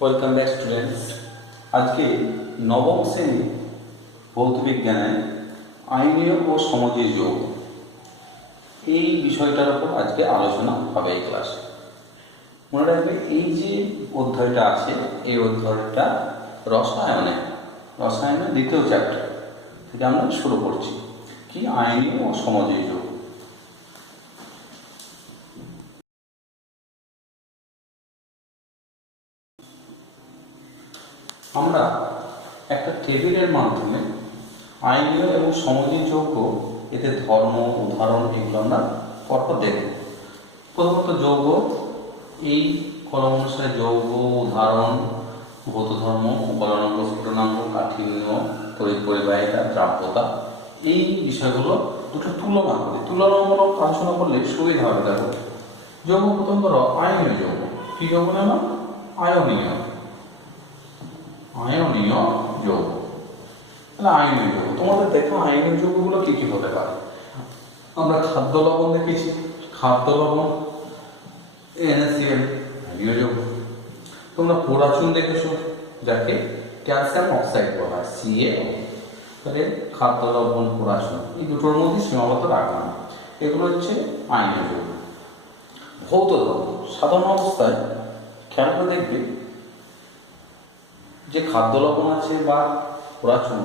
Welcome back students. আজকে নবম শ্রেণী ভৌত বিজ্ঞানের আইনীয় ও সমাজীয় যৌগ এই বিষয়টার উপর আজকে আলোচনা হবে এই ক্লাসে। মনে রাখবে, এই যে অধ্যায়টা আছে এই অধ্যায়টা রসায়নের দ্বিতীয় চ্যাপ্টার থেকে আমরা শুরু করছি। কি আইনীয় ও সমাজীয় যৌগ। আমরা একটা টেবিলের মাধ্যমে আইনীয় এবং সমাজীয় যৌগ, এতে ধর্ম, উদাহরণ এগুলো আমরা পরপর দেখব। প্রথমত যৌগ, এই কলম অনুসারে যৌগ, উদাহরণ, ভৌত ধর্ম, উপাদানাঙ্ক, স্ফুটনাঙ্ক, কাঠিন্য, তড়িৎ পরিবাহিতা, দ্রাব্যতা, এই বিষয়গুলো দুটো তুলনামূলক আলোচনা করলে সুবিধা হবে। দেখো, যৌগ প্রথম ধরো আয়নীয় যৌগ। কি যৌগ না? আয়নীয় যৌগ। তাহলে আয়নীয় যৌগ, তোমাদের দেখো আয়নীয় যৌগগুলো কি কি হতে পারে। আমরা খাদ্য লবণ দেখেছি, খাদ্য লবণ NaCl আয়নীয় যৌগ। তোমরা পোড়াচুন দেখেছো, যাকে ক্যালসিয়াম অক্সাইড বলা হয়, CaO। তাহলে খাদ্য লবণ, পোড়াচুন, এই দুটোর মধ্যে সীমাবদ্ধ রাখা না, এগুলো হচ্ছে আয়নীয় যৌগ। ভৌত ধর্ম, সাধারণ অবস্থায় খেয়াল করে দেখবে যে খাদ্য লবণ আছে বা পোড়াচুন,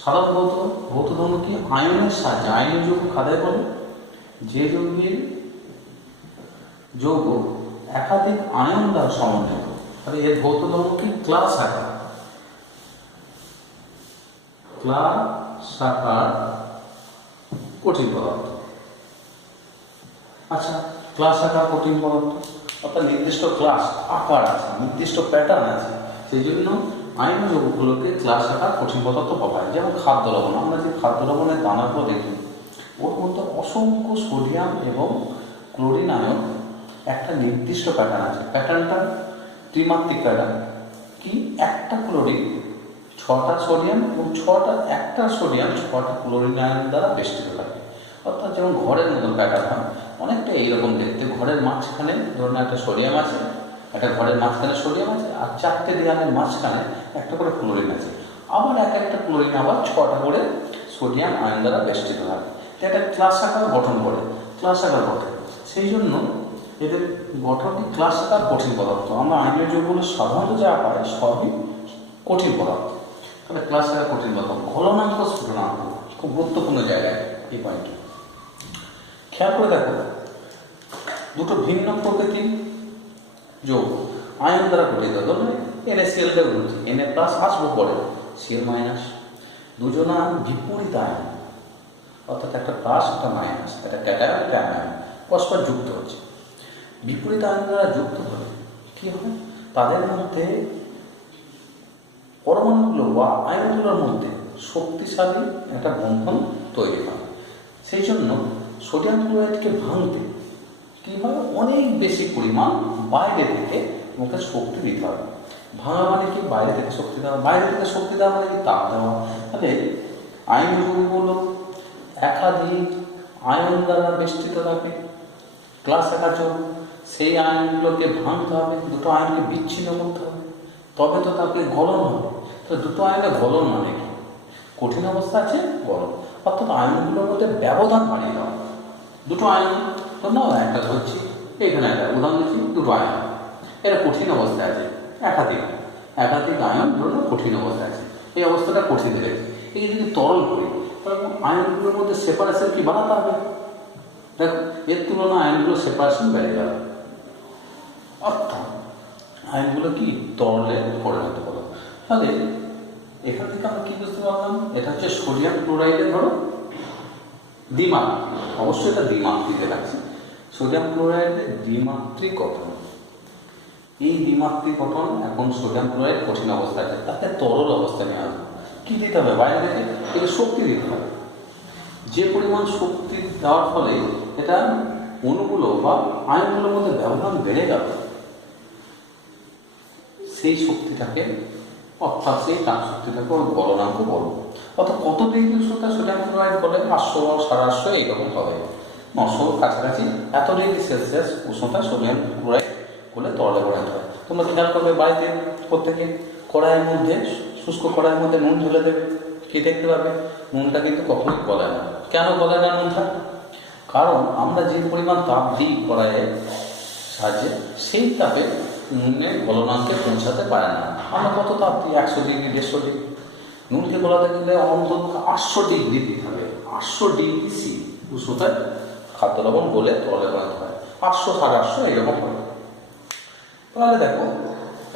সাধারণত ভৌত ধর্ম কি আয়নের সাহায্যে আয়নীয় যৌগ কাদের বলে? যে যৌগ একাধিক আয়ন দ্বারা সমন্বিত। তাহলে এর ভৌত ধর্ম কি? ক্লাস আকার কঠিন পদার্থ। আচ্ছা, ক্লাস আকার কঠিন পদার্থ অর্থাৎ নির্দিষ্ট ক্লাস আকার আছে, নির্দিষ্ট প্যাটার্ন আছে, সেই জন্য আয়নীয় যৌগগুলোকে ক্লাস আকার কঠিন পদার্থ বলা হয়। যেমন খাদ্য লবণ, আমরা যে খাদ্য লবণের দানাগুলো দেখি, ওর মধ্যে অসংখ্য সোডিয়াম এবং ক্লোরিন আয়ন একটা নির্দিষ্ট প্যাটার্ন আছে। প্যাটার্নটা ত্রিমাত্রিক প্যাটার্ন। কি? একটা ক্লোরিন 6টা সোডিয়াম এবং একটা সোডিয়াম 6টা ক্লোরিন আয়ন দ্বারা বেষ্টিত থাকে। অর্থাৎ যেমন ঘরের মতন প্যাটার্ন হয়, অনেকটা এইরকম দেখতে। ঘরের মাঝখানে ধরুন একটা সোডিয়াম আছে, একটা ঘরের মাঝখানে সোডিয়াম আছে, আর 4টে দেয়ালের মাঝখানে একটা করে ক্লোরিন আছে। আবার একটা ক্লোরিন আবার 6টা করে সোডিয়াম আয়ন দ্বারা বেষ্টিত হয়। এটা ক্লাস আকার গঠন করে, ক্লাস আকার গঠন। সেই জন্য এদের গঠনটি ক্লাস আকার কঠিন পদার্থ। আমরা আয়নীয় যৌগগুলো সাধারণত যা পাই সবই কঠিন পদার্থ। তাহলে ক্লাস আকার কঠিন পদার্থ। গলনাঙ্ক, স্ফুটনাঙ্ক খুব গুরুত্বপূর্ণ জায়গায় এই পয়েন্টটি খেয়াল করে দেখো। দুটো ভিন্ন প্রকৃতির যৌগ আয়ন দ্বারা গঠিত। ধরুন NaCl টা বলছি, Na+ আসবো পরে, Cl-, দুজনা বিপরীত আয়ন, অর্থাৎ একটা প্লাস একটা মাইনাস, একটা ক্যাটায়ন একটা অ্যানায়ন পরস্পর যুক্ত হচ্ছে। বিপরীত আয়ন দ্বারা যুক্ত হলে কি হয়? তাদের মধ্যে পরমাণুগুলো বা আয়নগুলোর মধ্যে শক্তিশালী একটা বন্ধন তৈরি হয়। সেই জন্য সোডিয়াম ক্লোরাইডকে ভাঙতে কি হয়? অনেক বেশি পরিমাণ বাইরে থেকে মুখে শক্তি দিতে হবে। ভাঙা মানে কি? বাইরে থেকে শক্তি দেওয়া। বাইরে থেকে শক্তি দেওয়া মানে কি? তাপ দেওয়া। তাহলে আয়নীয় যৌগগুলো একাধিক আয়ন দ্বারা বেষ্টিত থাকে, ক্লাস আকার যৌগ। সেই আয়নগুলোকে ভাঙতে হবে, দুটো আয়নকে বিচ্ছিন্ন করতে হবে, তবে তো তাকে গলন হবে। তো দুটো আয়নে গলন মানে কি? কঠিন অবস্থা আছে, গলন। অর্থাৎ আয়নগুলোর মধ্যে ব্যবধান বাড়িয়ে দেওয়া। দুটো আয়ন তো না, একটা ধরছি, এখানে একটা উদাহরণ দিচ্ছি, দুটো আয়ন এটা কঠিন অবস্থায় আছে, একাধিক আয়ন ধরুন কঠিন অবস্থায় আছে। এই অবস্থাটা কঠিন রেখে এই যদি তরল করি, আয়নগুলোর মধ্যে সেপারেশন কি বাড়াতে হবে? দেখো, এর তুলনায় আয়নগুলোর সেপারেশন বেড়ে যাবে, অর্থাৎ আয়নগুলো কি তরলে পরিণত করো। তাহলে এখান থেকে আমরা কি বুঝতে পারলাম? এটা হচ্ছে সোডিয়াম ক্লোরাইডের ধরো দ্বিমাত্রিক, অবশ্যই এটা দ্বিমাত্রিক দেখাচ্ছে। সোডিয়াম ক্লোরাইডের দ্বিমাত্রিক গঠন। এই দ্বিমাত্রিক গঠন এখন সোডিয়াম ক্লোরাইড কঠিন অবস্থায় আছে, তাকে তরল অবস্থায় নিয়ে আসবে। কি দিতে হবে? বাইরে থেকে একে শক্তি দিতে হবে। যে পরিমাণ শক্তি দেওয়ার ফলে এটা অণুগুলো বা আয়নগুলোর মধ্যে ব্যবধান বেড়ে যাবে, সেই শক্তিটাকে, অর্থাৎ সেই তাপ শক্তিটাকে ওর গলনাঙ্ক বলবো। অর্থাৎ কত ডিগ্রি উষ্ণতা সোডিয়াম ক্লোরাইড বলে? 500, 850 এইরকম হবে, 900 কাছাকাছি। এত ডিগ্রি সেলসিয়াস উষ্ণতা সোডিয়াম ক্লোরাইড বলে তরলে পরিণত হয়। তোমরা খেয়াল করবে বাড়িতে প্রত্যেকে কড়াইয়ের মধ্যে, শুষ্ক কড়াইয়ের মধ্যে নুন ঢেলে দেবে, কি দেখতে পাবে নুনটা কিন্তু কখনোই গলায় না। কেন গলায় না নুনটা? কারণ আমরা যে পরিমাণ তাপ দিই কড়াইয়ের সাহায্যে, সেই তাপে নুনের গলনাঙ্কে পৌঁছাতে পারে না। আমরা কত তাপ দিই? 100 ডিগ্রি, 150 ডিগ্রি। নুনকে গলাতে গেলে অন্তত 800 ডিগ্রি দিতে হবে। 800 ডিগ্রি সি উষ্ণতায় খাদ্য লবণ গলে তরলে পরিণত হয়। 800, 850 এরকম হয়। তাহলে দেখো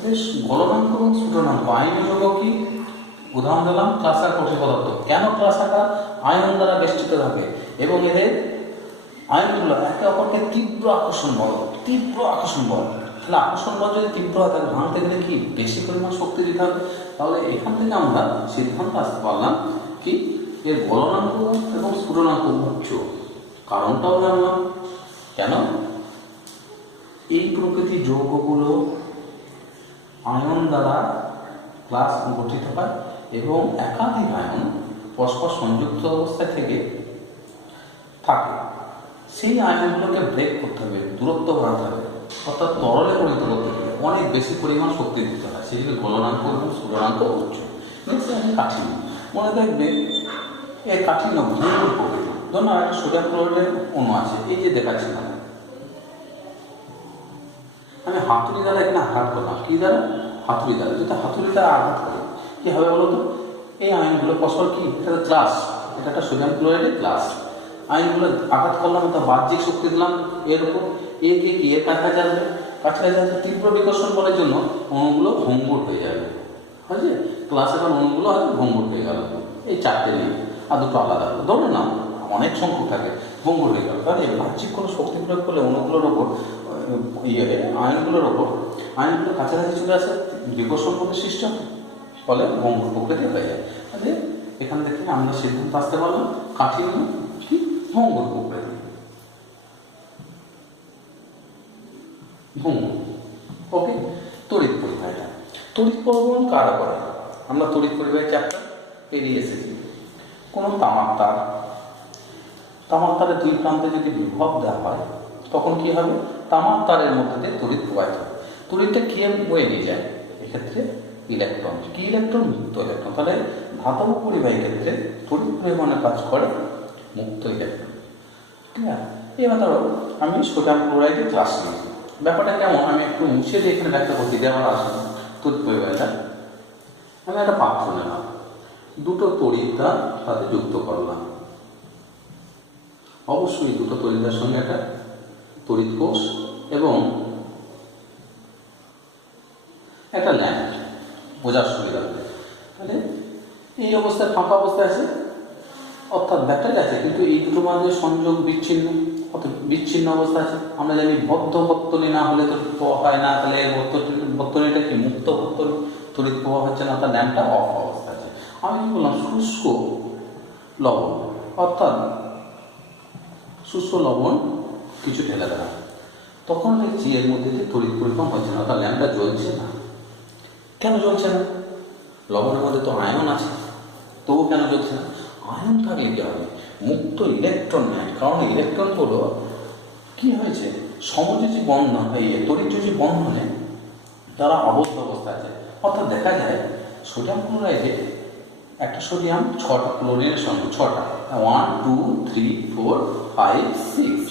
বেশ গলনাঙ্ক এবং স্ফুটনাঙ্ক আয়নীয় কি উদাহরণ দিলাম, ক্লাসার কঠিন পদার্থ। কেন ক্লাসাকার? আয়ন দ্বারা বেষ্টিত থাকে এবং এদের আয়নগুলো একে অপরকে তীব্র আকর্ষণ বল। তাহলে আকর্ষণ বল যদি তীব্র হয় তাহলে ভাঙতে গেলে কি বেশি পরিমাণ শক্তি দিতে হবে। তাহলে এখান থেকে আমরা সিদ্ধান্ত আসতে পারলাম কি এর গলনাঙ্ক এবং স্ফুটনাঙ্ক উচ্চ। কারণটাও জানলাম কেন। এই প্রকৃতির যৌগগুলো আয়ন দ্বারা ক্লাস গঠিত হয় এবং একাধিক আয়ন পরস্পর সংযুক্ত অবস্থায় থেকে থাকে। সেই আয়নগুলোকে ব্রেক করতে হবে, দূরত্ব বাড়াতে হবে, অর্থাৎ তরলে পরিণত করতে হবে, অনেক বেশি পরিমাণ শক্তি দিতে হয়। সেই জন্য গলনাঙ্ক এবং স্ফুটনাঙ্ক উচ্চ। নেক্সট আছে কাঠিন্য। মনে রাখবে এর কাঠিন্য ভঙ্গুর প্রকৃতি। ধরুন একটা সোডিয়াম ক্লোরাইডের অণু আছে, এই যে দেখাচ্ছি আমি হাতুড়ি দ্বারা এখানে আঘাত করলাম। কি দ্বারা? হাতুড়ি দ্বারা। যদি হাতুড়ি দ্বারা আঘাত করি কি হবে বলো তো? এই আয়নগুলো পরস্পর কি এটা ক্লাস, এটা একটা সোডিয়াম ক্লোরাইডের ক্লাস। আয়নগুলো আঘাত করলাম, তো বাহ্যিক শক্তি দিলাম এর উপর, এর গিয়ে কি এর কাছাকাছি আসবে, কাছাকাছি আসবে। তীব্র বিকর্ষণ বলের জন্য অণুগুলো ভঙ্গুর হয়ে যাবে। বুঝলে ক্লাস এখন অণুগুলো হয়তো ভঙ্গুর হয়ে গেল। এই চারটে নিয়ে আর দুটো আলাদা ধরো না, অনেক সংখ্যক থাকে, ভঙ্গুর হয়ে গেল। তাহলে বাহ্যিক কোনো শক্তি প্রয়োগ করলে অণুগুলোর ওপর আয়নগুলো কাছাকাছি চলে আসে, বিকর্ষণ করতে সৃষ্টি হয়, ফলে ভঙ্গুর প্রকৃতি হয়ে যায়। তাহলে এখান থেকে আমরা সিদ্ধান্ত আসতে পারলাম কাঠিন্য কি ভঙ্গুর প্রকৃতি। ভঙ্গুর। ওকে। তড়িৎ পরিবাহীটা, তড়িৎ পরিবহন কারা করে? আমরা তড়িৎ পরিবাহী চ্যাপ্টার পেরিয়ে এসেছি। কোনো তামার তারের দুই প্রান্তে যদি বিভব দেওয়া হয় তখন কি হবে? তামার তারের মধ্যে দিয়ে তড়িৎ প্রবাহিত হবে। তড়িৎটা কে বয়ে নিয়ে যায়? এক্ষেত্রে ইলেকট্রন। কি ইলেকট্রন? মুক্ত ইলেকট্রন। তাহলে ধাতব পরিবাহী ক্ষেত্রে তড়িৎ পরিবহনের কাজ করে মুক্ত ইলেকট্রন। ঠিক আছে। এবার ধরো আমি সোডিয়াম ক্লোরাইডের ক্লাস নিয়েছি। ব্যাপারটা কেমন আমি একটু মুছে দিয়ে এখানে ব্যাখ্যা করতে দিয়ে আমার আসলে তড়িৎ পরিবাহীটা। আমি একটা পাত্র নিলাম, দুটো তড়িৎটা সাথে যুক্ত করলাম। অবশ্যই দুটো তড়িৎটার সঙ্গে একটা তড়িৎ কোষ এবং একটা ল্যাম্প বোঝার সুবিধা হবে। তাহলে এই অবস্থায় ফাঁকা অবস্থায় আছে, অর্থাৎ ব্যাটারি আছে, কিন্তু এই দুটো মাঝে সংযোগ বিচ্ছিন্ন, অর্থাৎ বিচ্ছিন্ন অবস্থা আছে। আমরা জানি বদ্ধ বর্তনী না হলে তড়িৎ প্রবাহ হয় না। তাহলে বর্তনীটা কি মুক্ত বর্তনী, তড়িৎ প্রবাহ হচ্ছে না, তার ল্যাম্পটা অফ অবস্থা আছে। আমি কি বললাম শুষ্ক লবণ, অর্থাৎ শুষ্ক লবণ কিছু ঢেলে দেওয়া, তখন দেখছি এর মধ্যে যে তড়িৎ পরিবহন হচ্ছে না, অর্থাৎ ল্যাম্পটা জ্বলছে না। কেন জ্বলছে না? লবণের মধ্যে তো আয়ন আছে, তবু কেন জ্বলছে না? আয়ন থাকলে কি হবে? মুক্ত ইলেকট্রন নেয়। কারণ ইলেকট্রনগুলো কি হয়েছে, সমযোজী বন্ধন, এই তড়িৎযোজী বন্ধনে তারা আবদ্ধ অবস্থা আছে। অর্থাৎ দেখা যায় সোডিয়াম ক্লোরাইডে একটা সোডিয়াম 6টা ক্লোরিনের সঙ্গে 6টা 1 2 3 4 5 6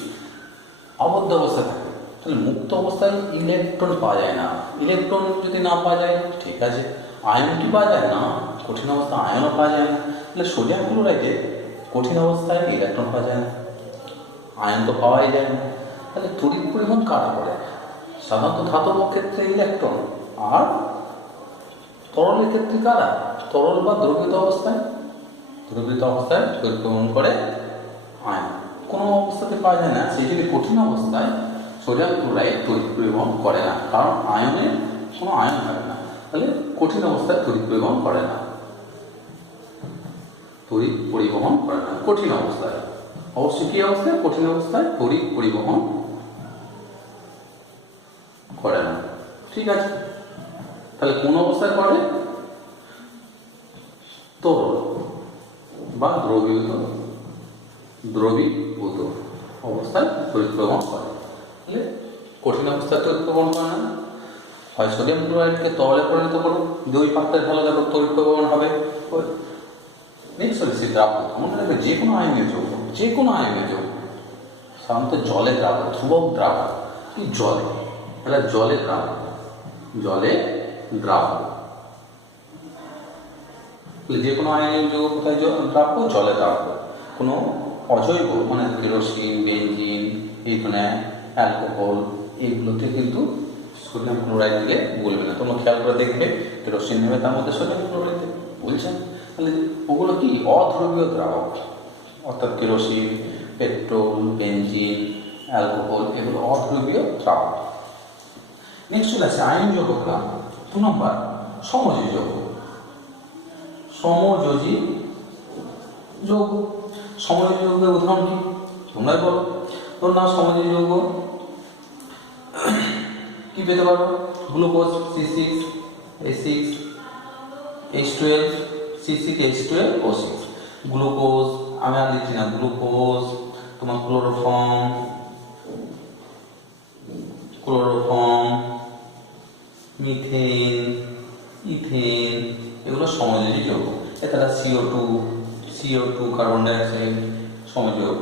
আবদ্ধ অবস্থা থাকে। তাহলে মুক্ত অবস্থায় ইলেকট্রন পাওয়া যায় না। ইলেকট্রন যদি না পাওয়া যায় ঠিক আছে, আয়ন কি পাওয়া যায় না? কঠিন অবস্থায় আয়নও পাওয়া যায় না। তাহলে সোডিয়াম ক্লোরাইডে কঠিন অবস্থায় ইলেকট্রন পাওয়া যায় না, আয়ন তো পাওয়াই যায় না। তাহলে তড়িৎ পরিবহন কারা করে? সাধারণত ধাতব ক্ষেত্রে ইলেকট্রন, আর তরলের ক্ষেত্রে কারা? তরল বা দ্রবীভূত অবস্থায় তড়িৎ পরিবহন করে আয়ন। কোনো অবস্থাতে পাওয়া যায় না। সেই জন্য কঠিন অবস্থায় সোডিয়াম ক্লোরাইড তড়িৎ পরিবহন করে না, কারণ আয়নের কোনো আয়ন থাকে না। তাহলে কঠিন অবস্থায় তড়িৎ পরিবহন করে না, তড়িৎ পরিবহন করে না কঠিন অবস্থায়। অবশ্যই কি অবস্থায়? কঠিন অবস্থায় তড়িৎ পরিবহন করে না। ঠিক আছে। তাহলে কোন অবস্থায় করে? তরল বা দ্রবীভূত অবস্থায় তড়িৎ প্রবাহ করে। তাহলে কঠিন অবস্থায় তড়িৎ প্রবাহ করে না। হয় সোডিয়াম ক্লোরাইডকে তরলে পরিণত করো, দুই পাত্রের ফেলা দেখো তড়িৎ প্রবাহন হবে নিঃসরিষিত দ্রাবক। মনে রাখবে যে কোনো আয়নীয় যৌগ, যে কোনো আয়নীয় যৌগ সাধারণত জলে দ্রাবক, ধ্রুবক দ্রাবক কি জলে, এটা জলে দ্রাবক, জলে দ্রাবক। যে কোনো আয়নীয় যৌগ কোথায় দ্রাব্য? জলে দ্রাব্য। কোনো অজৈব মানে কেরোসিন, বেঞ্জিন, এইখানে অ্যালকোহল, এইগুলোতে কিন্তু সোডিয়াম ক্লোরাইড দিলে বলবে না। তোমরা খেয়াল করে দেখবে কেরোসিন নেবে, তার মধ্যে সোডিয়াম ক্লোরাইড দেবে, বলছেন। তাহলে ওগুলো কি অধ্রুবীয় দ্রাবক, অর্থাৎ কেরোসিন, পেট্রোল, বেঞ্জিন, অ্যালকোহল এগুলো অধ্রুবীয় দ্রাবক। নেক্সট চলে আসে আয়ন যৌগগুলো। 2 নম্বর সমযোজী যৌগ। সমযোজী যৌগ, সমযোজী যৌগের উদাহরণ কি তোমরাই বলো। তোর নাম সমযোজী যৌগ কি পেতে পারো? Glucose C6H6 H12 C6H12O6, glucose, আমি আর লিখছি না, গ্লুকোজ, তোমার ক্লোরোফর্ম, মিথেন, ইথেন, এগুলো সমযোজী যৌগ। এছাড়া CO2 কার্বন ডাইঅক্সাইড সমযোজী যৌগ।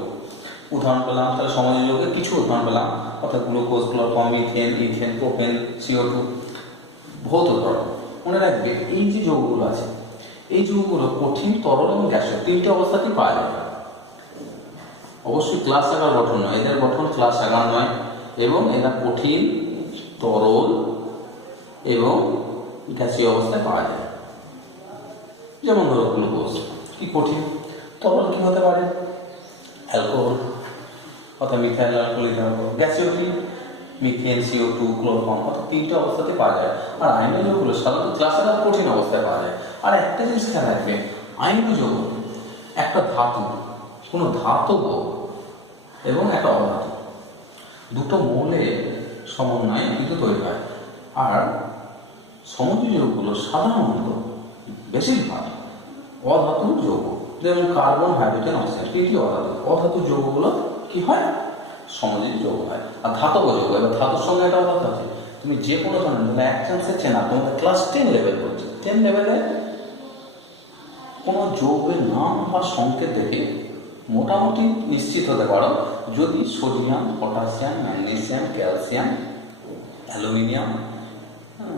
উদাহরণ পেলাম, তাহলে সমযোজী যৌগের কিছু উদাহরণ পেলাম, অর্থাৎ glucose, chloroform, ethane, propane, CO2, ভৌত উদাহরণ। মনে রাখবে এই যে যৌগগুলো আছে, এই যৌগগুলো কঠিন, তরল এবং গ্যাসীয় তিনটে অবস্থাতেই পাওয়া যায়। অবশ্যই ক্লাস আকার গঠন নয়, এদের গঠন ক্লাস আকার নয়, এবং এরা কঠিন, তরল এবং গ্যাসীয় অবস্থায় পাওয়া যায়। যেমন ধরো গ্লুকোজ কি কঠিন, তরল কি হতে পারে? অ্যালকোহল, অর্থাৎ মিথাইল অ্যালকোহলিক অ্যালকোহল। গ্যাসীয় কি? মিথেন, CO2, ক্লোরোফর্ম, অর্থাৎ তিনটে অবস্থাতে পাওয়া যায়। আর আয়নীয় যৌগগুলো সাধারণত ক্লাস আকার কঠিন অবস্থায় পাওয়া যায়। আর একটা জিনিস খেয়াল রাখবে, আয়নীয় যৌগ একটা ধাতু, কোনো ধাতব এবং একটা অধাতু, দুটো মৌলের সমন্বয়ে কিন্তু তৈরি হয়। আর সমযোজী যৌগগুলো সাধারণত বেশিরভাগ অধাতু যৌগ, যেমন কার্বন, হাইড্রোজেন, অক্সিজেন, তিনটি অধাতু যৌগগুলো কি হয়? সমযোজী যৌগ হয়। আর ধাতব যৌগ, এবার ধাতুর সঙ্গে একটা অধাতু আছে, তুমি যে কোনো ধরনের এক চান্সে চেনা, তোমাদের ক্লাস 10 লেভেল করছে, 10 লেভেলে কোনো যৌগের নাম বা সংকেত দেখে মোটামুটি নিশ্চিত হতে পারো যদি sodium, potassium, magnesium, calcium, aluminium,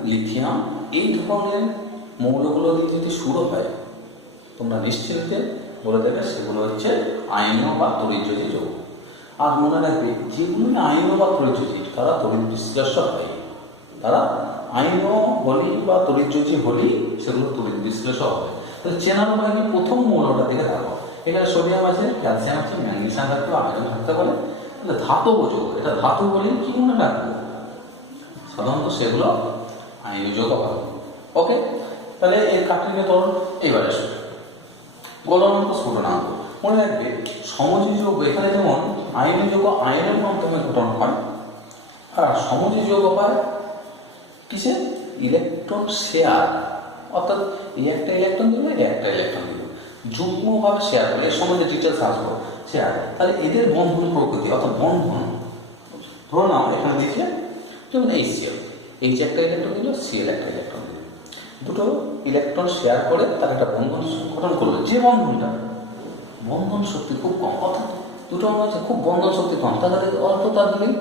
lithium এই ধরনের মৌলগুলো দিয়ে যদি শুরু হয়, তোমরা নিশ্চিন্তে বলে দেবে সেগুলো হচ্ছে আয়নীয় বা তড়িৎযোজী যৌগ। আর মনে রাখবে যেগুলো আয়নীয় বা তড়িৎযোজী তারা তড়িৎ বিশ্লেষ্য হয়, তারা আয়নীয় হলেই বা তড়িৎযোজী হলেই সেগুলো তড়িৎ বিশ্লেষ্য হবে। তাহলে চেনার উপায় কি? প্রথম মৌলটা দিকে দেখো, এখানে সোডিয়াম আছে, ক্যালসিয়াম আছে, ম্যাগনেসিয়াম থাকতে পারে, আয়রন থাকতে পারে। তাহলে ধাতব যৌগ, এটা ধাতু বলেই কি মনে রাখবো? সাধারণত সেগুলো আয়নীয় যৌগ হবে। ওকে, তাহলে এর কাঠিন্য তরল। এবারে গলনাঙ্ক, স্ফুটনাঙ্ক। মনে রাখবে সমযোজী যৌগ এখানে যেমন আয়নীয় যৌগ আয়নের মাধ্যমে গঠন হয়, আর সমযোজী যৌগ হয় কিসে? ইলেকট্রন শেয়ার, অর্থাৎ এই একটা ইলেকট্রন দিল, একটা ইলেকট্রন দিল, যুগ্মভাবে শেয়ার করে। এর সম্বন্ধে ডিটেলস আসবো, শেয়ার। তাহলে এদের বন্ধন প্রকৃতি, অর্থাৎ বন্ধন, ধরো নাও এখানে দিয়েছে যেমন HCl, একটা ইলেকট্রন দিল, Cl একটা ইলেকট্রন দিল, দুটো ইলেকট্রন শেয়ার করে তার একটা বন্ধন গঠন করলো। যে বন্ধনটা বন্ধন শক্তি খুব কম, অর্থাৎ দুটো অণু আছে খুব বন্ধন শক্তি কম, তাদের অল্প তার দিলেই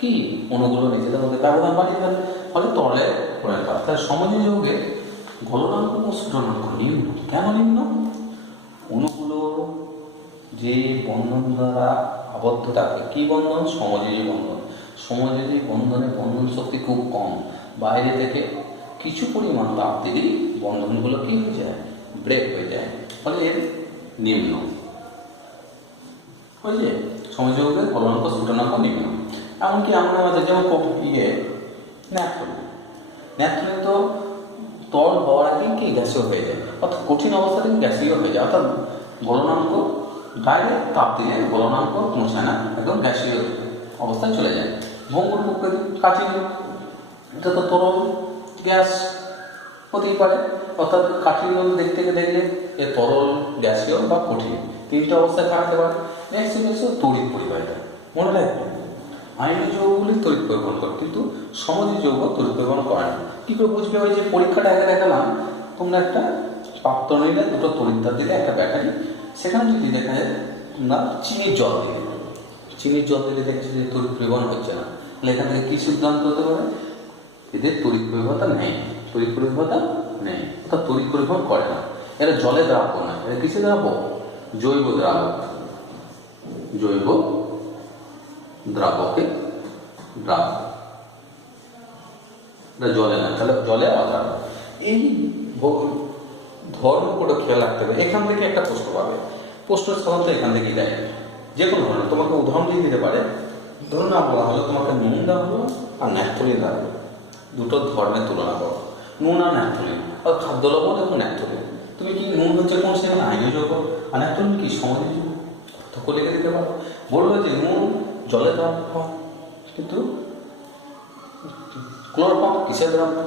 কি অণুগুলো নিজেদের মধ্যে ব্যবধান বাড়িয়ে ফেলে, ফলে তরলে পরিণত হয়। তাহলে সমযোজী যৌগের গলনাঙ্ক ও স্ফুটনাঙ্ক নিম্ন। কেন নিম্ন? অণুগুলো যে বন্ধন দ্বারা আবদ্ধ থাকে, কি বন্ধন? সমযোজী বন্ধন। সমযোজী বন্ধনে বন্ধন শক্তি খুব কম, বাইরে থেকে কিছু পরিমাণ তাপ দিলেই বন্ধনগুলো কি হয়ে যায়? ব্রেক হয়ে যায়, ফলে এর নিম্ন হয়ে যায়। সমযোজী যৌগের গলনাঙ্ক, স্ফুটনাঙ্ক নিম্ন। এমনকি আমরা আমাদের যেমন ন্যাপথলিন তো তরল হওয়ার আগে কি গ্যাসীয় হয়ে যায়, অর্থাৎ কঠিন অবস্থাতে গ্যাসীয় হয়ে যায়, অর্থাৎ গলনাঙ্ক ডাইরেক্ট তাপ দিলে গলনাঙ্ক পৌঁছায় না, একদম গ্যাসীয় অবস্থায় চলে যায়। ভঙ্গুর প্রকৃতি, কাঠিন্য, এটা তো তরল গ্যাস হতেই পারে, অর্থাৎ কাঠিন্য দেখতে দেখলে এ তরল, গ্যাসীয় বা কঠিন তিনটা অবস্থায় থাকতে পারে। নেক্সট হচ্ছে তড়িৎ পরিবাহিতা। মনে রাখবে আয়নীয় যৌগগুলি তড়িৎ পরিবহন করে, কিন্তু সমযোজী যৌগ তড়িৎ পরিবহন করে না। কি করে বুঝবে? ওই যে পরীক্ষাটা আগে দেখালাম, তোমরা একটা পাত্র নিলে, দুটো তড়িৎদ্বার দিলে, একটা ব্যাটারি, সেখানে যদি দেখা যায় তোমরা চিনির জল দিলে দেখছি যে তড়িৎ পরিবহন হচ্ছে না, তাহলে এখান থেকে কী সিদ্ধান্ত হতে পারে? এদের তড়িৎ পরিবহতা নেই, অর্থাৎ তড়িৎ পরিবহন করে না। এরা জলে দ্রাব্য না, এরা কিসে দ্রাব্য? জৈব দ্রাবকে দ্রাব্য, এটা জলে না, তাহলে জলে অদ্রাব্য। এই ধর্ম করে খেয়াল রাখতে হবে। এখান থেকে একটা প্রশ্ন পাবে, প্রশ্ন সাধারণত এখান থেকেই দেয়, যে কোনো ধরনের। তোমাকে উদাহরণ দিয়ে দিতে পারে, ধরুন না বলা হলো তোমাকে নুন দেওয়া হলো আর ন্যাপথলিন দেওয়া হলো, দুটো ধর্মের তুলনা করো, নুন আর ন্যাপথলিন, আর খাদ্য লবণ এবং ন্যাপথলিন। তুমি কি নুন হচ্ছে কোন সেখানে আয়নীয় যৌগ, আর ন্যাপথলিন কি সমযোজী যৌগ, পার্থক্য লিখে দিতে পারো। বললো যে নুন জলে দ্রাব্য হয়, কিন্তু ক্লোরোফর্ম কিসের দ্রাব্য,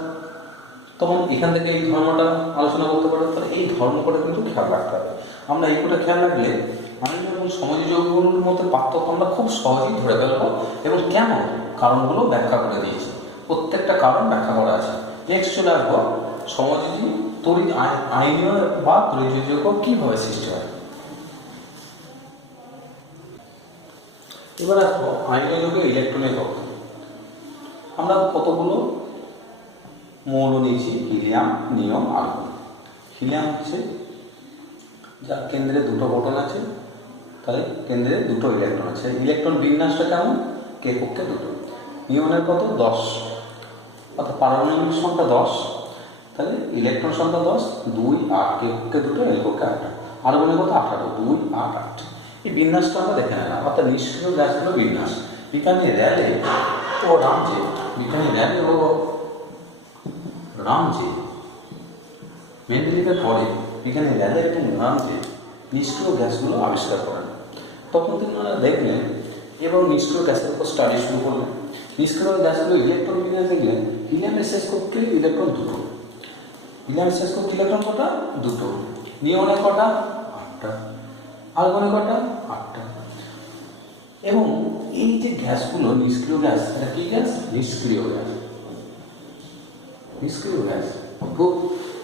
তখন এখান থেকে এই ধর্মটা আলোচনা করতে পারো। তাহলে এই ধর্ম করে কিন্তু খেয়াল রাখতে হবে। আমরা এই কোটা খেয়াল রাখলে আয়নীয় এবং সমযোজী যৌগগুলোর মধ্যে পার্থক্য আমরা খুব সহজেই ধরে ফেলবো, এবং কেন কারণগুলো ব্যাখ্যা করে দিয়েছি, প্রত্যেকটা কারণ ব্যাখ্যা করা আছে। নেক্সট চলে আসবো সমযোজী তড়িৎ আয়নীয় বা তড়িৎ যৌগ কীভাবে সৃষ্টি হয়। এবার আসবো আয়নীয় যৌগের ইলেকট্রনের গঠন। আমরা কতগুলো মৌল নিয়েছি, হিলিয়াম, নিয়ম, আর্গন। হিলিয়াম হচ্ছে যার কেন্দ্রে দুটো প্রোটন আছে, তাহলে কেন্দ্রে দুটো ইলেকট্রন আছে। ইলেকট্রন বিন্যাসটা কেমন? কে কক্ষে দুটো। নিয়নের কত? 10, অর্থাৎ পারমাণবিক সংখ্যা 10, তাহলে ইলেকট্রন সংখ্যা 10, 2, 8, কে কক্ষে দুটো, এল কক্ষে 8। আর্গনের কত? 18, 2, 8, 8। এই বিন্যাসটা আমরা দেখে নিলাম, অর্থাৎ নিষ্ক্রিয় গ্যাসগুলো বিন্যাস। বিজ্ঞানী র্যালে ও রামজে মেন্ডেলিভের পরে বিজ্ঞানী র্যালে এবং রামজে নিষ্ক্রিয় গ্যাসগুলো আবিষ্কার করেন। তখন তিনারা দেখলেন এবং নিষ্ক্রিয় গ্যাসের উপর স্টাডি শুরু করলেন। নিষ্ক্রিয় গ্যাসগুলো ইলেকট্রন বিন্যাস দেখলেন। হিলিয়ামের শেষ কক্ষে ইলেকট্রন দুটো, হিলিয়ামের শেষ কক্ষে ইলেকট্রন কটা? দুটো। নিয়নের কটা? 8টা। আর্গনের কটা? 8টা। এবং এই যে গ্যাসগুলো নিষ্ক্রিয় গ্যাস, এটা কি গ্যাস? নিষ্ক্রিয় গ্যাস।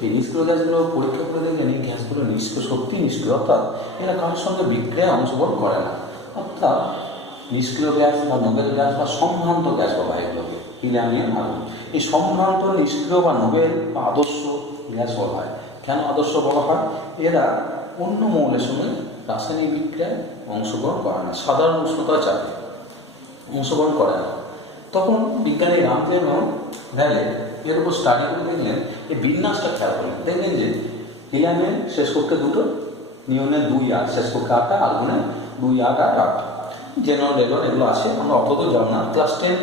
এই নিষ্ক্রিয় গ্যাসগুলো পরীক্ষা করে দেখলেন এই গ্যাসগুলো সত্যি নিষ্ক্রিয়, অর্থাৎ এরা কারোর সঙ্গে বিক্রিয়ায় অংশগ্রহণ করে না। অর্থাৎ নিষ্ক্রিয় গ্যাস বা নোবেল গ্যাস বা সম্ভ্রান্ত গ্যাস বলা হয় এগুলোকে, হিলিয়াম, নিয়ন, আর্গন। এই সম্ভ্রান্ত, নিষ্ক্রিয় বা নোবেল বা আদর্শ গ্যাস বলা হয়। কেন আদর্শ বলা হয়? এরা অন্য মৌলের সঙ্গে রাসায়নিক বিক্রিয়ায় অংশগ্রহণ করে না, সাধারণ উষ্ণতা চাপে অংশগ্রহণ করে না। তখন বিজ্ঞানী রামজে এবং র্যালে এর উপর স্টাডি করে দেখলেন, এই বিন্যাসটা খেয়াল করলেন, দেখলেন যে হিলিয়ামের শেষ কক্ষে দুটো, নিয়নের 2, 8, শেষ কক্ষে 8টা, আর্গনের 2, 8, 8, 8। জেনারেল লেভেল এগুলো আসে, আমরা অত তো যাব না, ক্লাস 10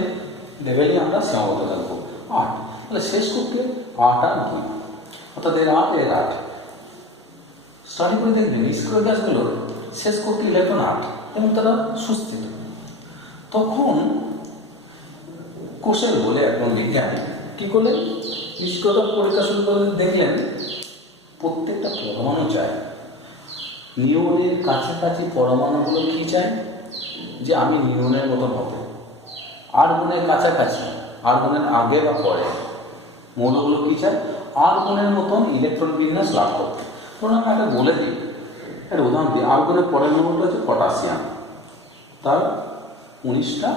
লেভেলই আমরা সীমাবদ্ধ থাকবো। 8, তাহলে শেষ কক্ষে 8 আর 2, অর্থাৎ এর 8, এর 8। স্টাডি করে দেখবেন নিষ্ক্রিয় গ্যাসগুলোর শেষ কক্ষে ইলেকট্রন 8 এবং তারা সুস্থিত। তখন কোষের বলে একজন বিজ্ঞানী কি করলেন? নিষ্ক্রিয়তা পরীক্ষা শুরু করে দেখলেন প্রত্যেকটা পরমাণু চায়, নিয়নের কাছাকাছি পরমাণুগুলো কি চায়? যে আমি নিয়নের মতন হবো। আর্গনের কাছাকাছি, আর্গনের আগে বা পরে মৌলগুলো কি চায়? আর্গনের মতন ইলেকট্রন বিন্যাস লাভ করতে। ধরুন আমি একটা বলে দিই, একটা উদাহরণ দিই। আর্গনের পরের মৌলটা হচ্ছে পটাশিয়াম, তার 19টা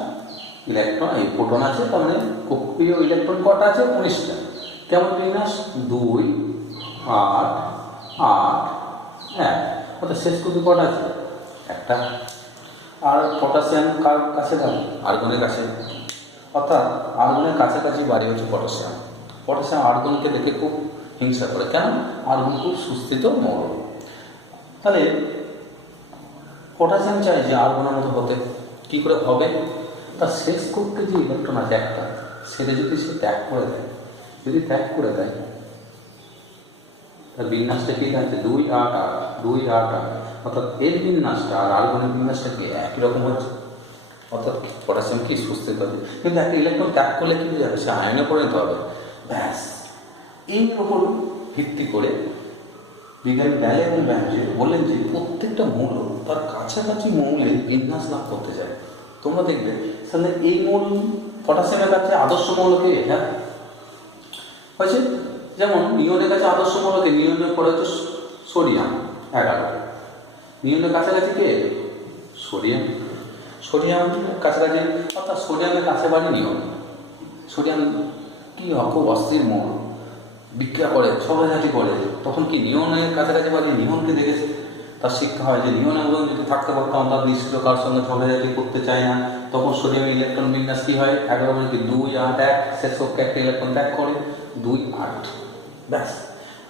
ইলেকট্রন, এই প্রোটন আছে, তার মানে কক্ষীয় ইলেকট্রন কটা আছে? 19টা। কেমন বিন্যাস? 2, 8, 8, 1। অর্থাৎ শেষ কক্ষে কটা আছে? একটা। আর পটাশিয়াম কার কাছে যাবে? আর্গনের কাছে। অর্থাৎ আর্গনের কাছাকাছি বাড়ি হচ্ছে পটাশিয়াম। পটাশিয়াম আর্গনকে দেখে খুব হিংসা করে, কেন? আর্গন খুব সুস্থিত মৌল। তাহলে পটাশিয়াম চাই যে আর্গনের মতো হতে। কী করে হবে? তার শেষ কক্ষে যে ইলেকট্রন আছে একটা, সেটা যদি সে ত্যাগ করে দেয়, তার বিন্যাসটা কি আছে? 2, 8, 8, 2, 8, 8। অর্থাৎ এর বিন্যাসটা আর আর্গনের বিন্যাসটা কি একই রকম হচ্ছে? অর্থাৎ পটাশিয়াম কি সুস্থিত হবে, কিন্তু একটা ইলেকট্রন ত্যাগ করলে কি যাবে? সে আয়নে পরিণত হবে। ব্যাস, এই ওপর ভিত্তি করে বিজ্ঞানী র্যালে এবং ব্যানজে বললেন যে প্রত্যেকটা মৌল তার কাছাকাছি মৌলের বিন্যাস লাভ করতে চায়। তোমরা দেখবে তাহলে এই মৌল পটাশিয়ামের কাছে আদর্শ মৌলকে, হ্যাঁ হয়েছে। যেমন নিয়নের কাছে আদর্শ মৌলকে, নিয়নের পরে হচ্ছে সোডিয়াম 11, নিয়নের কাছাকাছি কে সোডিয়াম, সোডিয়াম কাছাকাছি, অর্থাৎ সোডিয়ামের কাছে বাড়ি নিয়ন। সোডিয়াম কি খুব অস্থির মৌল, বিক্রিয়া করে ঝগড়াঝাটি করে, তখন কি নিয়নের কাছাকাছি বাড়ি নিয়নকে দেখেছে, তার শিক্ষা হয় যে নিয়নের মধ্যে যদি থাকতে পারতাম তার নিষ্ক্রিয় কার সঙ্গে ঝগড়াঝাটি করতে চায় না, তখন সোডিয়াম ইলেকট্রন বিন্যাস কি হয় 11 মানে কি 2 8 1, শেষ কক্ষে একটা ইলেকট্রন ত্যাগ করে 2 8, ব্যাস।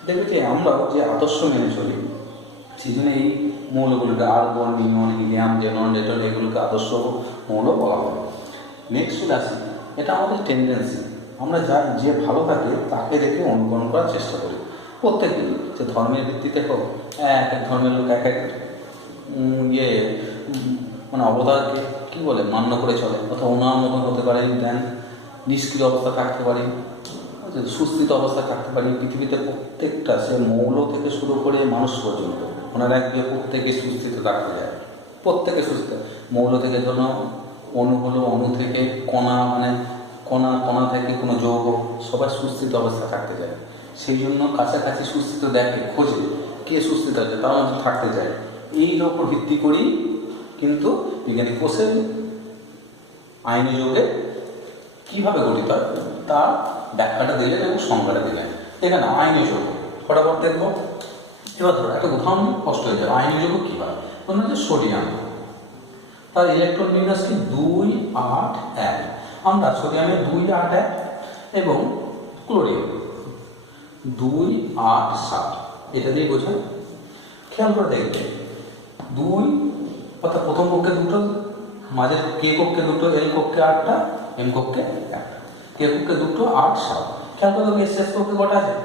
দেখবে কি আমরাও যে আদর্শ মেনে চলি, সেই জন্য এই মৌলগুলোকে আর্গন, নিয়ন, হিলিয়াম, জেনন, ডেটন এগুলোকে আদর্শ মৌল বলা হয়। নেক্সট চলে আসি, এটা আমাদের টেন্ডেন্সি, আমরা যে ভালো থাকে তাকে দেখে অনুকরণ করার চেষ্টা করি প্রত্যেকদিন, যে ধর্মের ভিত্তিতে হোক, এক এক ধর্মের লোক এক এক মানে অবতারকে কী বলে মান্য করে চলে, অথবা ওনার মতন হতে পারে, দেন নিষ্ক্রিয় অবস্থা থাকতে পারি, সুস্থিত অবস্থা থাকতে পারি। পৃথিবীতে প্রত্যেকটা সে মৌল থেকে শুরু করে মানুষ পর্যন্ত ওনারা গিয়ে প্রত্যেকে সুস্থিত থাকতে যায়, প্রত্যেকে সুস্থ। মৌল থেকে ধরুন অণু হলো, অণু থেকে কণা, মানে কণা, কণা থেকে কোনো যৌগ, সবাই সুস্থিত অবস্থা থাকতে যায়। সেই জন্য কাছাকাছি সুস্থিত দেখে, খোঁজে কে সুস্থিত আছে তার মধ্যে থাকতে যায়। এই ওপর ভিত্তি করি কিন্তু বিজ্ঞানী কোষের আইনি যৌগে কীভাবে গঠিত হয় তার ব্যাখ্যাটা দিলেন এবং সংজ্ঞাটা দিলেন। এখানে আইনি যৌগ ফটাফট দেখবো। এবার ধরো একটা উদাহরণ কষ্ট হয়ে যাবে, আইনি যৌগ কী হয়, মনে হচ্ছে সোডিয়াম, তার ইলেকট্রন বিন্যাস কি 2 8 1, আমরা সোডিয়ামের 2 8 1 এবং ক্লোরিন 2 8 7, এটা দিয়ে বোঝায়। খেয়াল করে দেখবে 2 অর্থাৎ প্রথম কক্ষে দুটো, মাঝে কে কক্ষে দুটো, এল কক্ষে 8টা, এম কক্ষে 1টা, কে কক্ষে দুটো 8 7। খেয়াল করে দেখবে শেষ কক্ষে কটা আছে,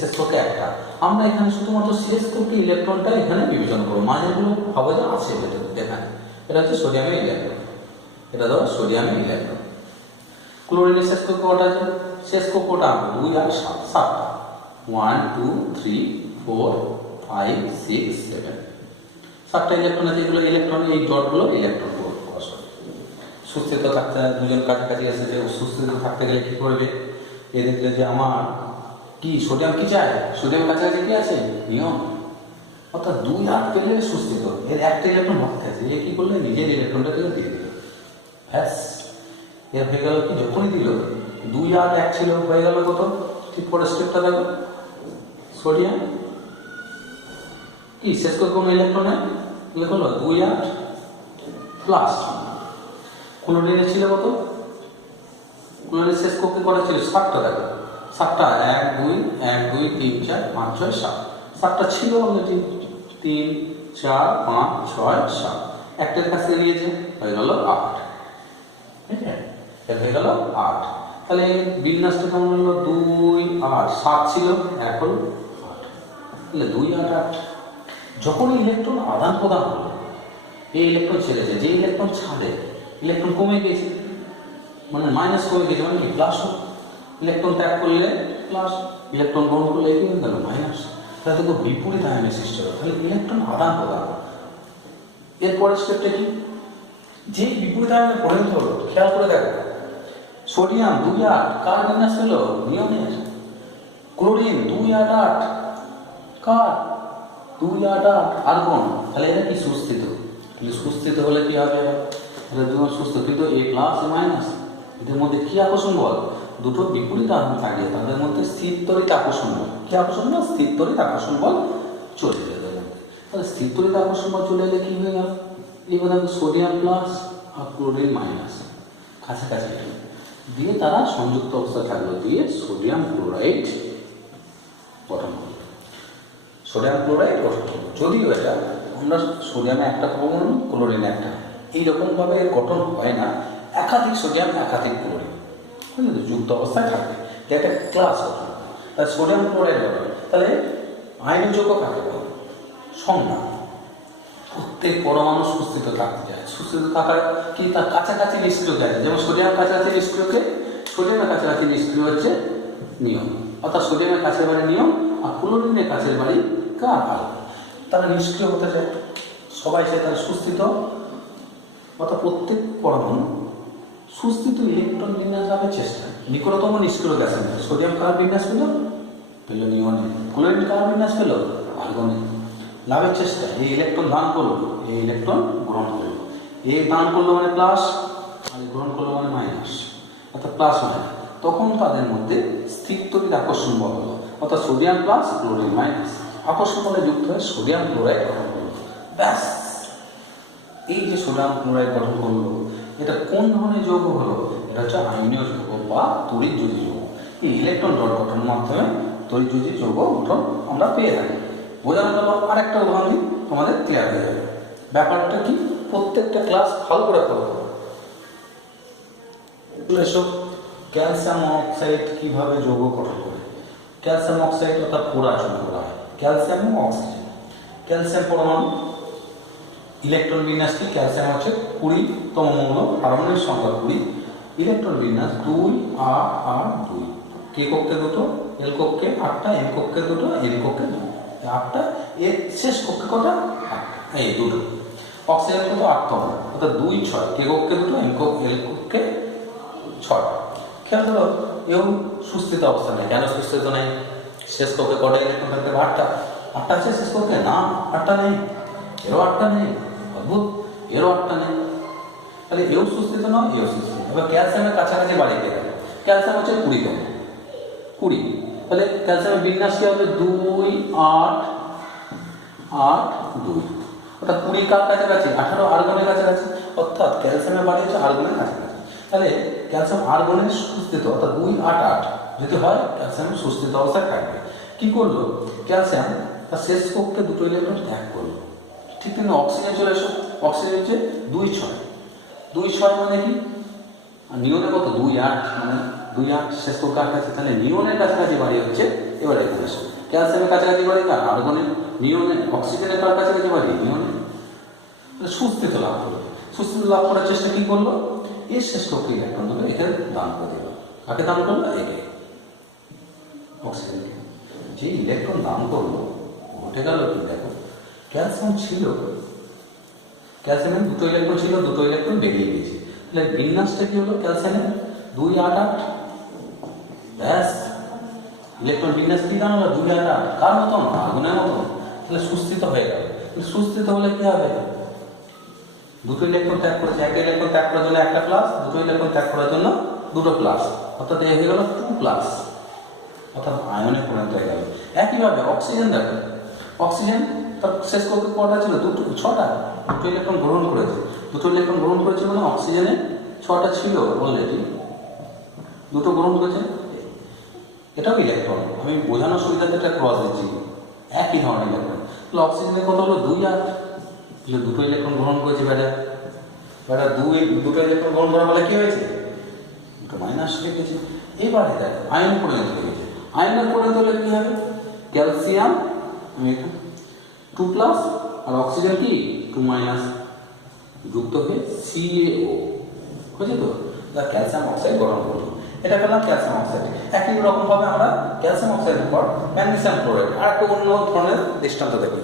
শেষ কক্ষে 1টা। আমরা এখানে শুধুমাত্র শেষ কক্ষে ইলেকট্রনটা এখানে বিবেচন করবো, মাঝেগুলো ভাবো যে আছে এখানে। এটা হচ্ছে সোডিয়ামের ইলেকট্রন, এটা ধরো সোডিয়ামের ইলেকট্রন। ক্লোরিনের শেষ কক্ষ কটা আছে, শেষ কক্ষটা 2 8 7, 7টা, 1 2 3 4 5 6 7, 7টা ইলেকট্রন আছে। এগুলো ইলেকট্রন, এই ডটগুলো ইলেকট্রন। সুস্থিত থাকতে দুজন কাছাকাছি এসেছে, সুস্থিত থাকতে গেলে কী করবে, এ দেখলে যে আমার কি সোডিয়াম কি চায়, সোডিয়াম কাছাকাছি কি আছে নিয়ন, অর্থাৎ 2 8 পেলে সুস্থিত, এর একটা ইলেকট্রন ভাবতে আছে, এ কী করলে নিজের ইলেকট্রনটা থেকে দিয়ে দিল, ব্যাস। এর হয়ে গেল কি, যখনই দিল 2 8 1 ছিল, হয়ে গেল কত, ঠিক পরে স্টেপটা দেখো, সোডিয়াম কি শেষ করে কোনো ইলেকট্রনে লিখলো 2 8 প্লাস ক্লোরিনের ছিল কত, ক্লোরিনের শেষ কক্ষে কটা ছিল 7টা, দেখো 7টা, 1 2 1 2 3 4 5 6 7, 7টা ছিল অলরেডি, 3 4 5 6 7, একটার কাছে নিয়েছে, হয়ে গেল 8, ঠিক আছে, এর হয়ে গেল 8। তাহলে বিন্যাসটা কেমন হলো, 2 8 7 ছিল, এখন 8, তাহলে 2 8 8। যখন ইলেকট্রন আদান প্রদান হলো, এই ইলেকট্রন ছেড়েছে, যে ইলেকট্রন ছাড়ে ইলেকট্রন কমে গেছে, মানে মাইনাস কমে গেছে, মানে কি প্লাস, ইলেকট্রন ত্যাগ করলে প্লাস, ইলেকট্রন গ্রহণ করলে কি হয়ে গেল মাইনাস। তাহলে তো বিপরীত আয়নের সৃষ্টি হবে, তাহলে ইলেকট্রন আদান প্রদান। এরপরের স্টেপটা কি, যে বিপরীত আয়নে পরিণত হলো, খেয়াল করে দেখো, সোডিয়াম 2 8 কার বিন্যাস হলো নিয়নের, ক্লোরিন 2 8 8 কার 2 8 8 আর্গন, তাহলে এটা কি সুস্থিত, তাহলে সুস্থিত হলে কি হবে, এটা দুটো সুস্থ, কিন্তু এ প্লাস এ মাইনাস, এদের মধ্যে কি আকর্ষণ বল, দুটো বিপরীত আধান থাকে, তাদের মধ্যে স্থির তড়িৎ আকর্ষণ বল, কি আকর্ষণ বল, স্থির তড়িৎ আকর্ষণ বল চলে যাবে। তাহলে স্থির তড়িৎ আকর্ষণ বল চলে এলে কি হয়ে গেল, এই কথা সোডিয়াম প্লাস আর ক্লোরিন মাইনাস কাছাকাছি দিয়ে তারা সংযুক্ত অবস্থা থাকলো, দিয়ে সোডিয়াম ক্লোরাইড গঠন করলো, সোডিয়াম ক্লোরাইড গঠন করলো। যদিও এটা আমরা সোডিয়ামে একটা পাবো, ক্লোরিনে একটা, এইরকমভাবে গঠন হয় না, একাধিক সোডিয়াম একাধিক ক্লোরিন যুক্ত অবস্থায় থাকে, এটা একটা ক্লাস গঠন, তাই সোডিয়াম ক্লোরাইড গঠন। তাহলে আয়ন যৌগ কাকে বলে, সংজ্ঞা, প্রত্যেক পরমাণু সুস্থিত থাকতে যায়, সুস্থিত থাকার কি তার কাছাকাছি নিষ্ক্রিয় যায়, যেমন সোডিয়ামের কাছাকাছি নিষ্ক্রিয়কে, সোডিয়ামের কাছাকাছি নিষ্ক্রিয় হচ্ছে নিয়ম, অর্থাৎ সোডিয়ামের কাছের বাড়ি নিয়ম আর ক্লোরিনের কাছের বাড়ি কার, তারা নিষ্ক্রিয় হতে চায়, সবাই চায় তারা সুস্থিত অর্থাৎ প্রত্যেক পরমাণু সুস্থিত ইলেকট্রন বিন্যাস লাভের চেষ্টা। নিকটতম নিষ্ক্রিয় গ্যাসের মধ্যে সোডিয়াম কার বিন্যাস পেল নিয়নে, ক্লোরিন কার বিন্যাস পেল আর্গনে। লাভের চেষ্টা, এই ইলেকট্রন দান করলো, এই ইলেকট্রন গ্রহণ করলো, এ দান করলো মানে প্লাস আর গ্রহণ করলো মানে মাইনাস, অর্থাৎ প্লাস মাইনাস। তখন তাদের মধ্যে স্থির তড়িৎ আকর্ষণ বল হলো, অর্থাৎ সোডিয়াম প্লাস ক্লোরিন মাইনাস আকর্ষণ বলে যুক্ত হয়ে সোডিয়াম ক্লোরাইড গঠন করলো। ব্যাস, এই যে সোডিয়াম ক্লোরাইড গঠন করলো, এটা কোন ধরনের যৌগ হলো? এটা হচ্ছে আয়নীয় যৌগ বা তড়িৎযোজী যৌগ। এই ইলেকট্রন ডট গঠনের মাধ্যমে তড়িৎযোজী যৌগ গঠন আমরা পেয়ে থাকি। বোঝানো গেল। আরেকটা উদাহরণ দিই, তোমাদের ক্লিয়ার হয়ে যাবে। ব্যাপারটা কি, প্রত্যেকটা ক্লাস ভালো করে ফলো করো। এসব ক্যালসিয়াম অক্সাইড কিভাবে যৌগ গঠন করে? ক্যালসিয়াম অক্সাইড অর্থাৎ পোড়া যৌগ করা হয় ক্যালসিয়াম ও অক্সিজেন। ক্যালসিয়াম পরমাণু ইলেকট্রন বিন্যাস কি? ক্যালসিয়াম হচ্ছে 20তম মৌল, কার্বনের সংখ্যা 20, ইলেকট্রন বিন্যাস 2 8 8 2, কে কক্ষে দুটো, এল কক্ষে 8টা, এম কক্ষে দুটো, এন কক্ষে 8টা, এর শেষ কক্ষে কটা? 8টা, এই দুটো। অক্সিজেন কত? 8তম, অর্থাৎ 2 6, কে কক্ষে দুটো, এল কক্ষে 6টা। খেয়াল করো, এও সুস্থিত অবস্থা নেই। কেন সুস্থিত নেই? শেষ কক্ষে কটা ইলেকট্রন থাকতে হবে? 8টা। 8টা আছে শেষ কক্ষে? না, 8টা নেই। এরও 8টা নেই, অদ্ভুত, এরও 8টা নেই। তাহলে এও সুস্থিত নয়, এও সুস্থিত। এবার ক্যালসিয়ামের কাছাকাছি বাড়িয়ে গেলে, ক্যালসিয়াম হচ্ছে 20তম, 20। তাহলে ক্যালসিয়ামের বিন্যাস কি হবে? 2 8 8 2, অর্থাৎ 20 কার কাছাকাছি? 18 আর্গনের কাছাকাছি, অর্থাৎ ক্যালসিয়ামের বাড়ি হচ্ছে আর্গনের কাছাকাছি। তাহলে ক্যালসিয়াম আর্গনের সুস্থিত, অর্থাৎ 2 8 8 যদি হয়, ক্যালসিয়াম সুস্থিত অবস্থায় থাকবে। কি করলো ক্যালসিয়াম? তার শেষ কক্ষে দুটো ইলেকট্রন ত্যাগ করলো। ঠিক তেমনি অক্সিজেন চলে এসো, অক্সিজেন হচ্ছে 2 6, 2 6 মানে কি? নিয়নে কত? 2 8, মানে 2 8 শেষ কক্ষে কাছে। তাহলে নিয়নের কাছাকাছি বাড়ি হচ্ছে, এবার এখানে এসো, ক্যালসিয়ামের কাছাকাছি বাড়ি কার? আর্গনের। নিয়নের, অক্সিজেনের কার কাছাকাছি বাড়ি? নিয়নের। সুস্থিত লাভ করলো। সুস্থিত লাভ করার চেষ্টা কি করলো? এর শেষ কক্ষে ইলেকট্রন দুটো এখানে দান করে দিল। কাকে দান করলো? একে, অক্সিজেনকে। যে ইলেকট্রন দান করলো, ঘটে গেল কি দেখো, ক্যালসিয়াম ছিল, ক্যালসিয়ামের দুটো ইলেকট্রন ছিল, দুটো ইলেকট্রন বেরিয়ে গেছে। তাহলে বিন্যাসটা কি হলো ক্যালসিয়ামের? 2 8 8। ব্যাস, ইলেকট্রন বিন্যাস কি জানো? 2 8 8। কার মতন? আগুনের মতন। তাহলে সুস্থিত হয়ে গেল। সুস্থিত হলে কি হবে? দুটো ইলেকট্রন ত্যাগ করেছে, একটা ইলেকট্রন ত্যাগ করার জন্য একটা প্লাস, দুটো ইলেকট্রন ত্যাগ করার জন্য দুটো প্লাস, অর্থাৎ এ হয়ে গেল 2 প্লাস, অর্থাৎ আয়নে পরিণত হয়ে গেল। একইভাবে অক্সিজেন দেখো, অক্সিজেন তার শেষ কক্ষে কটা ছিল? 6টা, দুটো ইলেকট্রন গ্রহণ করেছে। দুটো ইলেকট্রন গ্রহণ করেছে মানে অক্সিজেনে 6টা ছিল অলরেডি, দুটো গ্রহণ করেছে। এটাও ইলেকট্রন, আমি বোঝানোর সুবিধাতে এটা ক্রস দিচ্ছি, একই ধরনের ইলেকট্রন। তাহলে অক্সিজেনের কত হলো? 2 8। দুটো ইলেকট্রন গ্রহণ করেছে বেটা, দুটো ইলেকট্রন গ্রহণ করার ফলে কি হয়েছে? দুটো মাইনাস লিখেছে। এইবারে দেখ আয়ন পরিণত হয়েছে। আয়নের পরিণত হলে কি হবে? ক্যালসিয়াম 2 প্লাস আর অক্সিজেন কি 2 মাইনাস যুক্ত হয়ে CaO হয়েছে। তো ক্যালসিয়াম অক্সাইড গঠন করলো। এটা পেলাম ক্যালসিয়াম অক্সাইড। একই রকম ভাবে আমরা ক্যালসিয়াম অক্সাইডের পর ম্যাগনেসিয়াম ক্লোরাইড আর একটা অন্য ধরনের দৃষ্টান্ত দেখি।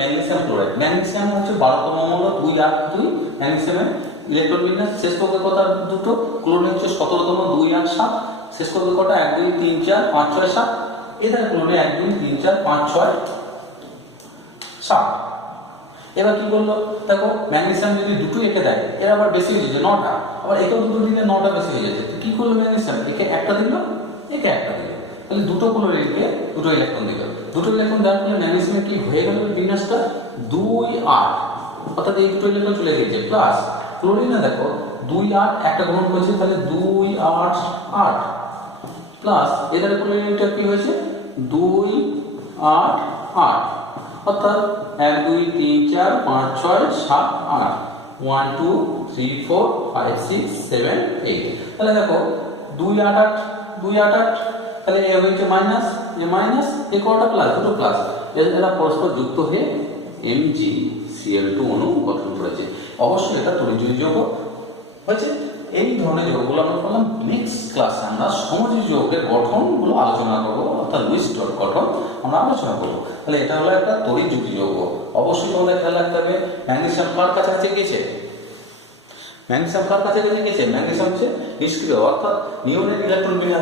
ম্যাগনেসিয়াম ক্লোরাইড, ম্যাগনেসিয়াম হচ্ছে 12তম মৌল, 2 8 2। ম্যাগনেসিয়ামের ইলেকট্রন বিন্যাস শেষ কক্ষে কটা? দুটো। ক্লোরিন হচ্ছে 17তম, 2 8 7। শেষ কক্ষে কটা? 1 2 3 4 5 6 7। এদের ক্লোরিন 1 2 3 4 5 6 7। এবার কি বললো দেখো, ম্যাগনেসিয়াম যদি দুটো একে দেয়, এর আবার বেশি হয়ে যাচ্ছে 9টা, আবার একেও দুটো দিলে 9টা বেশি হয়ে যাচ্ছে। কি করলো ম্যাগনেসিয়াম? একে একটা দিল, একে একটা দিল, তাহলে দুটো ক্লোরিনকে দুটো ইলেকট্রন দিল। দুটো ইলেকট্রন দেওয়ার ফলে ম্যাগনেসিয়ামের কি হয়ে গেল বিন্যাসটা? 2 8, অর্থাৎ এই দুটো ইলেকট্রন চলে গেছে। প্লাস ক্লোরিনে দেখো 2 8 একটা গ্রহণ করেছে, তাহলে 2 8 8 প্লাস এদের ক্লোরিনটা কি হয়েছে? 2 8 8, অর্থাৎ 1 2 3 4 5 6 7 8, 1 2 3 4 5 6 7 8। তাহলে দেখো 2 8 8 2 8 8, তাহলে এ হয়েছে মাইনাস, এ মাইনাস, এ কটা প্লাস? দুটো প্লাস। এরা পরস্পর যুক্ত হয়ে MgCl2 অণু গঠন করেছে। অবশ্যই এটা তড়িৎযোজী যৌগ হয়েছে। এই ধরনের যৌগগুলো আমরা করলাম। নেক্সট ক্লাসে আমরা সমযোজী যৌগের গঠনগুলো আলোচনা করবো, অর্থাৎ লুইস ডট গঠন আমরা আলোচনা করবো। তাহলে এটা হলো একটা তড়িৎযোজী যৌগ। অবশ্যই তোমাদের খেয়াল রাখতে হবে ম্যাগনেসিয়াম কার কাছাকাছি গেছে, ম্যাগনেসিয়াম কার কাছাকাছি গেছে, ম্যাগনেসিয়াম হচ্ছে নিষ্ক্রিয়, অর্থাৎ নিউনের ইলেকট্রন বিন্যাস